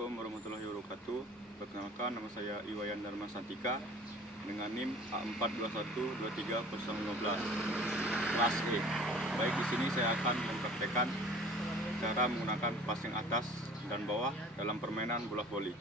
Assalamualaikum warahmatullahi wabarakatuh. Perkenalkan, nama saya Iwayan Dharma Santika dengan NIM A42123015 kelas E. Baik, di sini saya akan mempraktekkan cara menggunakan passing atas dan bawah dalam permainan bola voli.